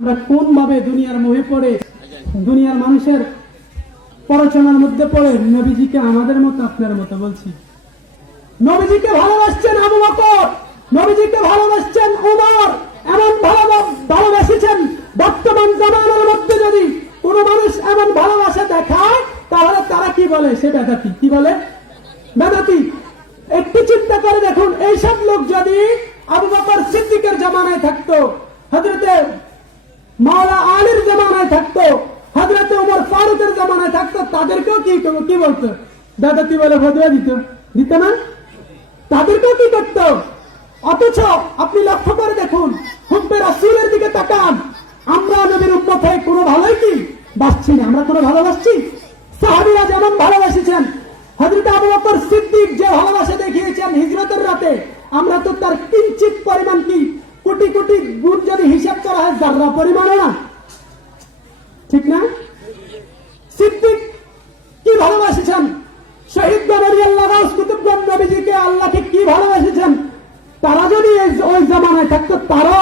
আমরা কোন ভাবে দুনিয়ার মোহে পড়ে দুনিয়ার মানুষের পড়াশোনার মধ্যে পড়ে নবীজিকে আমাদের মতো আপনার মতো বলছি। নবীজিকে ভালোবাসছেন আবু বকর, নবীজিকে ভালোবাসছেন ওমর, এমন ভালোবাসেছেন। বর্তমান জামানার মধ্যে যদি কোন মানুষ এমন ভালোবাসা দেখায় তাহলে তারা কি বলে? সে বেদাতি। কি বলে? বেদাতি। একটু চিন্তা করে দেখুন, এইসব লোক যদি আবু বকর সিদ্দিকের জামানায় থাকতো, হযরতে মাওলা আলীর জামানায় থাকতো, হযরতে ওমর ফারুকের জামানায় থাকতো, তাদেরকেও কি বলতো? বেদাতি বলে ফতোয়া দিত না? তাদেরকেও কি করত? অথচ আপনি লক্ষ্য করে দেখুন, হুব্বে রাসূলের দিকে তাকান। আমরা নবীর উম্মত হয়ে কোনো ভালোই কি বাসছি না? আমরা কোনো ভালোবাসছি? সাহাবীরা যেমন ভালোবাসেছেন, হযরত আবু বকর সিদ্দিক যে ভালোবাসা দেখিয়েছেন হিজরতের রাতে, আমরা তো তার কিঞ্চিত পরিমাণ কি কোটি কোটি গুণ যদি হিসাব করা হয় যারা পরিমাণও না, ঠিক না? সিদ্দিক কি ভালোবাসেছেন, শহীদগণ রাদিয়াল্লাহু আনহুম কুতুবগণ নবীজিকে আল্লাহকে কি ভালোবাসেছেন। তারা যদি ওই জামানায় থাকতো, তারা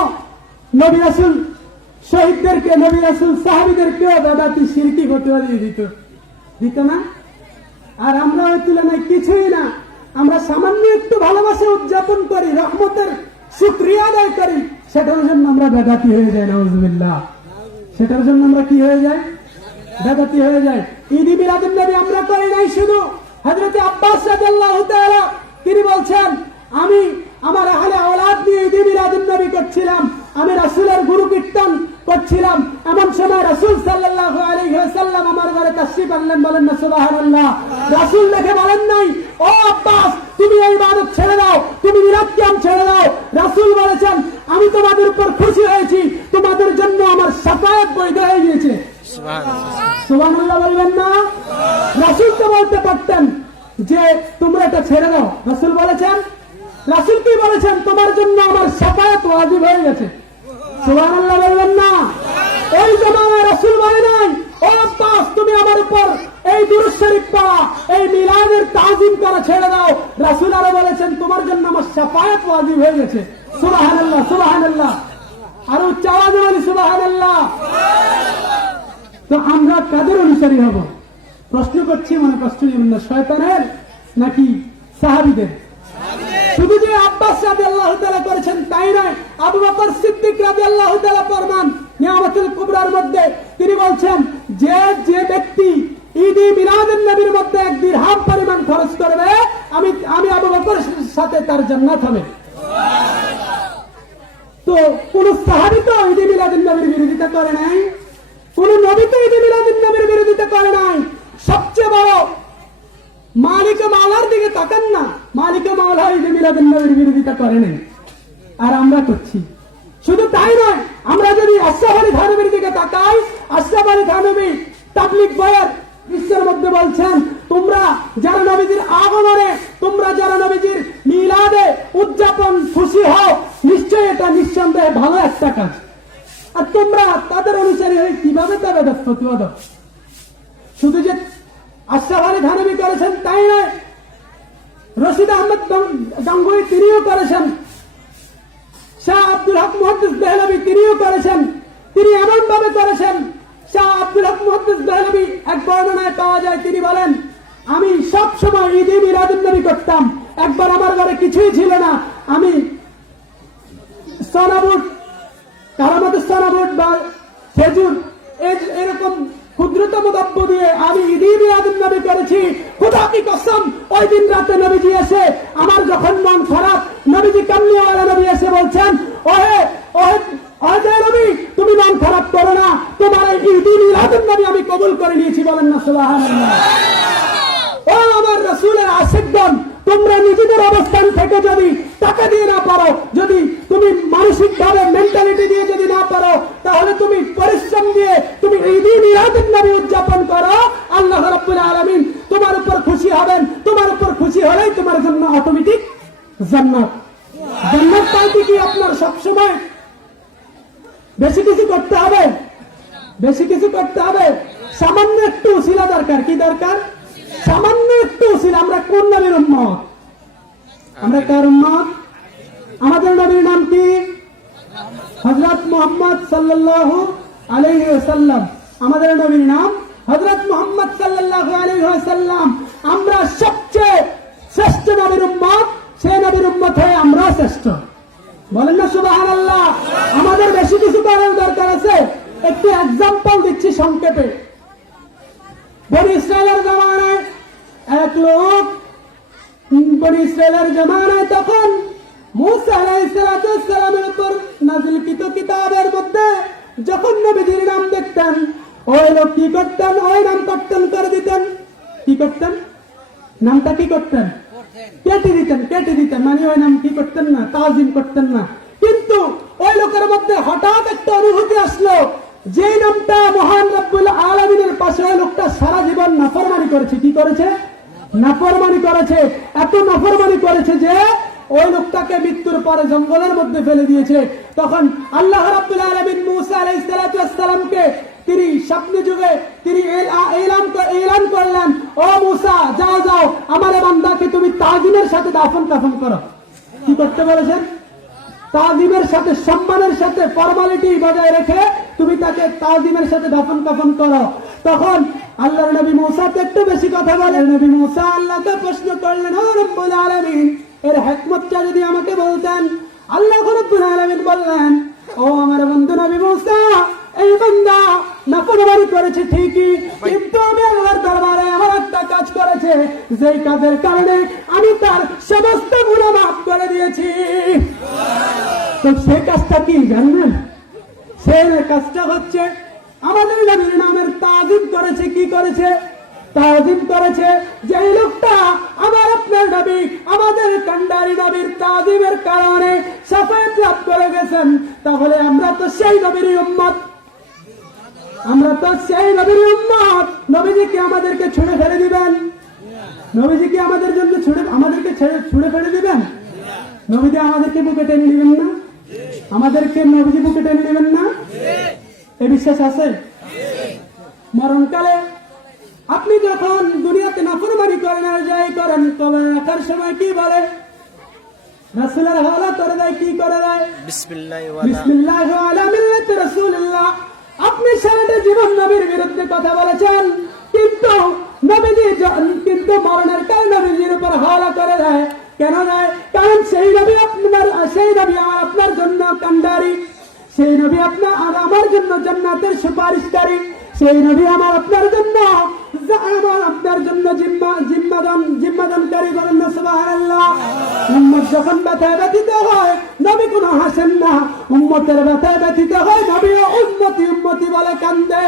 নবী রাসূল শহীদদেরকে, নবী রাসূল সাহাবীদেরকে বেদাতি শিরকি ফতোয়া দিয়ে দিত না? আর আমরা ওই তুলনায় কিছুই না। আমরা সামান্য একটু ভালোবাসা উদযাপন করি, রহমতের শুকরিয়া আদায় করি, সেটার জন্য আমরা বেদাতি হয়ে যাই। নাউজুবিল্লাহ। সেটার জন্য আমরা কি হয়ে যাই? বেদাতি হয়ে যায়। ঈদ মিলাদুন নবী আমরা করি নাই শুধু। হযরত আব্বাস রাদিয়াল্লাহু তাআলা তিনি বলছেন, আমি আমার আহলে আওলাদ নিয়ে ঈদ মিলাদুন নবী করছিলাম, আমি রাসূলের গুরু কীর্তন করছিলাম। এমন সময় রাসূল সাল্লাল্লাহু আলাইহি ওয়াসাল্লাম আমার ঘরে তাশরীফ আনলেন। বলেন না সুবহানাল্লাহ। রাসূল দেখে বলেন নাই, ও আব্বাস তুমি এই ইবাদত ছেড়ে দাও, তুমি মিলাদ কিয়াম ছেড়ে দাও। রাসূল বলেছেন, আমি তোমাদের উপর খুশি হয়েছি, তোমাদের জন্য আমার শাফায়াত বৈধ হয়ে গিয়েছে। সুবহানাল্লাহ বলবেন না? রাসূল তো বলতে পারতেন যে তোমরা এটা ছেড়ে দাও। রাসূল বলেছেন, রাসূল কি বলেছেন? তোমার জন্য আমার শাফায়াত ওয়াজিব হয়ে গেছে। সুবহানাল্লাহ বলবেন না? ওই জামানায় রাসূল বলে নাই, ও আব্বাস তুমি আমার উপর এই দুরূদ শরীফ পড়া, এই মিলাদের তাজিম করা ছেড়ে দাও। রাসূল আরো বলেছেন, তোমার জন্য আমার শাফায়াত ওয়াজিব হয়ে গেছে। সুবহানাল্লাহ, সুবহানাল্লাহ। আর উচ্চ আওয়াজে বলি সুবহানাল্লাহ। তো আমরা কাদের অনুসারী হব? প্রশ্ন করছি, মনে কষ্ট নেবেন না, শয়তানের নাকি সাহাবীদের? শুধু যে আব্বাস রাদিয়াল্লাহু তাআলা করেছেন তাই নয়, আবু বকর সিদ্দিক রাদিয়াল্লাহু তাআলা ফরমান নিয়ামতুল কুবরার মধ্যে তিনি বলছেন, যে ব্যক্তি ঈদ মিলাদুন নবীর মধ্যে 1 দিরহাম পরিমাণ খরচ করবে, আমি আবু বকরের সাথে তার জান্নাত হবে। তো কোন সাহাবী তো ঈদ মিলাদুন নবীর বিরোধিতা করে নাই, কোন নবী তো ঈদ মিলাদুন নবীর বিরোধিতা করে নাই। সবচেয়ে বড় মালিক মাওলার দিকে তাকান না, মালিক মাওলা ঈদ মিলাদুন নবীর বিরোধিতা করে নাই, আর আমরা করছি। শুধু তাই নয়, আমরা যদি আশরাফ আলী থানভীর দিকে তাকাই, আশরাফ আলী থানভী তাবলীগ বয়ার বিশ্বের মধ্যে বলছেন, তোমরা যারা নবীজির আগমনে, তোমরা যারা নবীজির মিলাদে উদযাপন খুশি হও, নিশ্চয়ই এটা নিঃসন্দেহে ভালো একটা কাজ। আর তোমরা তাদের অনুসারী হয়ে কিভাবে তা বেদাত ফতোয়া দাও? শুধু যে আশরাফ আলী থানভী করেছেন তাই নয়, রশিদ আহমদ গাঙ্গুহি তিনিও করেছেন, শাহ আব্দুল হক মুহাদ্দিস দেহলভী তিনিও করেছেন। তিনি এমন ভাবে করেছেন, শাহ আব্দুল হক মুহাদ্দিস দেহলভী এক বর্ণনায় পাওয়া যায়, তিনি বলেন, আমি সব সময় ঈদ মিলাদুন নবী করতাম। একবার আমার ঘরে কিছুই ছিল না, আমি সোনাবুট, কারামত সোনাবুট বা খেজুর এরকম ক্ষুদ্রতম দ্রব্য দিয়ে আমি ঈদ মিলাদুন নবী করেছি। খোদা কি কসম, ওই দিন রাতে নবীজি এসে, আমার যখন মন খারাপ, নবীজি কামলিওয়ালা নবী এসে বলছেন, ওহে ওহে নবী তুমি মন খারাপ করো না, তোমার এই ঈদ মিলাদুন নবী আমি কবুল করে নিয়েছি। বলেন না সুবহানাল্লাহ। ও আমার রাসূলের আশিকগণ, তোমরা নিজেদের অবস্থান থেকে যদি টাকা দিয়ে না পারো, যদি তুমি মানসিক ভাবে মেন্টালিটি দিয়ে যদি না পারো, তাহলে তুমি পরিশ্রম দিয়ে তুমি ঈদ মিলাদুন নবী উদযাপন করো, আল্লাহ রাব্বুল আলামিন তোমার উপর খুশি হবেন। তোমার উপর খুশি হলেই তোমার জন্য অটোমেটিক জান্নাত। জান্নাত পাইতে কি আপনার সবসময় বেশি কিছু করতে হবে? বেশি কিছু করতে হবে? সামান্য একটু উসিলা দরকার। কি দরকার? সামান্য একটু উসিলা। আমরা কোন নবীর উম্মত? আমরা কার উম্মত? আমাদের নবীর নাম কি? হযরত মুহাম্মদ সাল্লাল্লাহু আলাইহি ওয়াসাল্লাম, আমাদের নবীর নাম হযরত মুহাম্মদ সাল্লাল্লাহু আলাইহি ওয়াসাল্লাম। আমরা সবচেয়ে শ্রেষ্ঠ নবীর উম্মত, সেই নবীর উম্মত হয়ে আমরা শ্রেষ্ঠ। বলেন না সুবহানাল্লাহ। আমাদের বেশি কিছু করার দরকার আছে। একটু এক্সাম্পল দিচ্ছি সংক্ষেপে। বনি ইসরায়েলের জামানায় এক লোক, বনি ইসরায়েলের জামানায় তখন মুসা আলাইহিস সালামের উপর নাযিলকৃত কিতাবের মধ্যে যখন নবীজির নাম দেখতেন, ওই লোক কি করতেন? ওই নাম কর্তন করে দিতেন। কি করতেন? নামটা কি করতেন? কেটে দিতেন। মানে ওই নাম কি করতেন না, তাজিম করতেন না। কিন্তু ওই লোকের মধ্যে হঠাৎ একটা অনুভূতি আসলো, যে নামটা মহান রব্বুল আলামিনের পাশে, ওই লোকটা সারা জীবন নাফরমানি করেছে। কি করেছে? নাফরমানি করেছে। এত নাফরমানি করেছে যে ওই লোকটাকে মৃত্যুর পরে জঙ্গলের মধ্যে ফেলে দিয়েছে। তখন আল্লাহ রাব্বুল আলামিন মুসা আলাইহিস সালামকে তিনি স্বপ্নে যুগে তিনি এলান করলেন, ও মুসা, যাও যাও, আমার বান্দাকে তুমি তাজিমের সাথে দাফন কাফন করো। কি করতে বলেছেন? তাজিমের সাথে, সম্মানের সাথে, ফরমালিটি বজায় রেখে তুমি তাকে তাজিমের সাথে দাফন কাফন করো। তখন আল্লাহর নবী মুসা তো একটু বেশি কথা বলেন। নবী মুসা আল্লাহকে প্রশ্ন করলেন, ও রব্বুল আলামিন, এর হিকমতটা যদি আমাকে বলতেন। আল্লাহ রব্বুল আলামিন বললেন, ও আমার বন্ধু নবী মুসা, এই বান্দা নাফরমানি করেছে ঠিকই, কিন্তু আমি আল্লাহর দরবারে এমন একটা কাজ করেছে, যেই কাজের কারণে আমি তার সমস্ত গুনাহ মাফ করে দিয়েছি। তো সেই কাজটা কি জানেন? সেই কাজটা হচ্ছে আমাদের নবীর নামের তাজিম করেছে। কি করেছে? তাজিম করেছে। যে লোকটা আমার আপনার নবী, আমাদের কান্ডারি নবীর তাজিমের কারণে শাফায়াত লাভ করে গেছেন, তাহলে আমরা তো সেই নবীর উম্মত। আমরা তো সেই নবীর উম্মত। নবীজি কি আমাদেরকে ছুঁড়ে ফেলে দিবেন? নবীজি কি আমাদের জন্য আমাদেরকে ছুঁড়ে ফেলে দিবেন? নবীজি আমাদেরকে বুকে টেনে নেবেন না? আমাদেরকে নবীজি বুকে টেনে নেবেন না? এ বিশ্বাস আছে? মরণকালে আপনি যখন দুনিয়াতে নাফরমানি করেন আর যাই করেন, কবরে রাখার সময় কি বলে? রাসূলের হাওলা করে দেয়। কি করে দেয়? বিসমিল্লাহ ওয়া আলা মিল্লাতি রাসূলিল্লাহ। আপনি সারাটা জীবন নবীর বিরুদ্ধে কথা বলেছেন, কিন্তু মরণের কারণে নবীর উপর হাওলা করে দেয়। কেন দেয়? কারণ সেই নবী আমার আপনার জন্য কান্ডারি, সেই নবী আপনার আর আমার জন্য জান্নাতের সুপারিশকারী, সেই নবী আমার আপনার জন্য জিম্মাদানকারী। বলেন না সুবহানাল্লাহ। উম্মত যখন ব্যথায় ব্যথিত হয়, নবী কোনো হাসেন না। উম্মতের ব্যথায় ব্যথিত হয়, নবীও উম্মতি উম্মতি বলে কান্দে।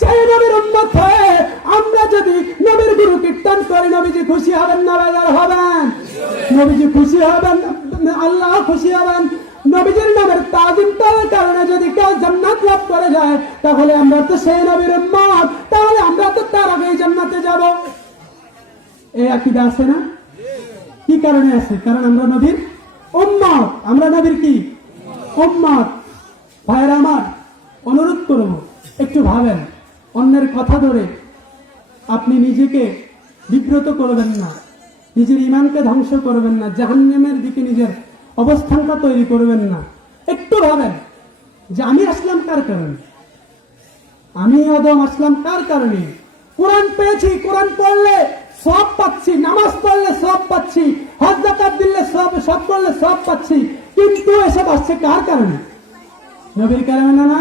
সেই নবীর উম্মত হয়ে আমরা যদি নবীর গুরু কীর্তন করি, নবীজি খুশি হবেন না বেজার হবেন? নবীজি খুশি হবেন, আল্লাহ খুশি হবেন। নবীজির নামের তাজিম করার কারণে যদি কেউ জান্নাত লাভ করে যায়, তাহলে আমরা তো সেই নবীর উম্মত, তাহলে আমরা তো তার আগেই জান্নাতে যাব। এই আকীদা আছে না? কি কারণে আছে? কারণ আমরা নবীর উম্মত। আমরা নবীর কি উম্মত। ভাইরা আমার, অনুরোধ করব, একটু ভাবেন। অন্যের কথা ধরে আপনি নিজেকে বিব্রত করবেন না, নিজের ঈমানকে ধ্বংস করবেন না, জাহান্নামের দিকে নিজের অবস্থানটা তৈরি করবেন না। একটু ভাবেন যে আমি আসলাম কার কারণে? আমি আদম আসলাম কার কারণে? কোরআন পেয়েছি, কোরআন পড়লে সওয়াব পাচ্ছি, নামাজ পড়লে সওয়াব পাচ্ছি, হজ যাকাত দিলে সব করলে সওয়াব পাচ্ছি, কিন্তু এসব আসছে কার কারণে? নবীর কারণে না?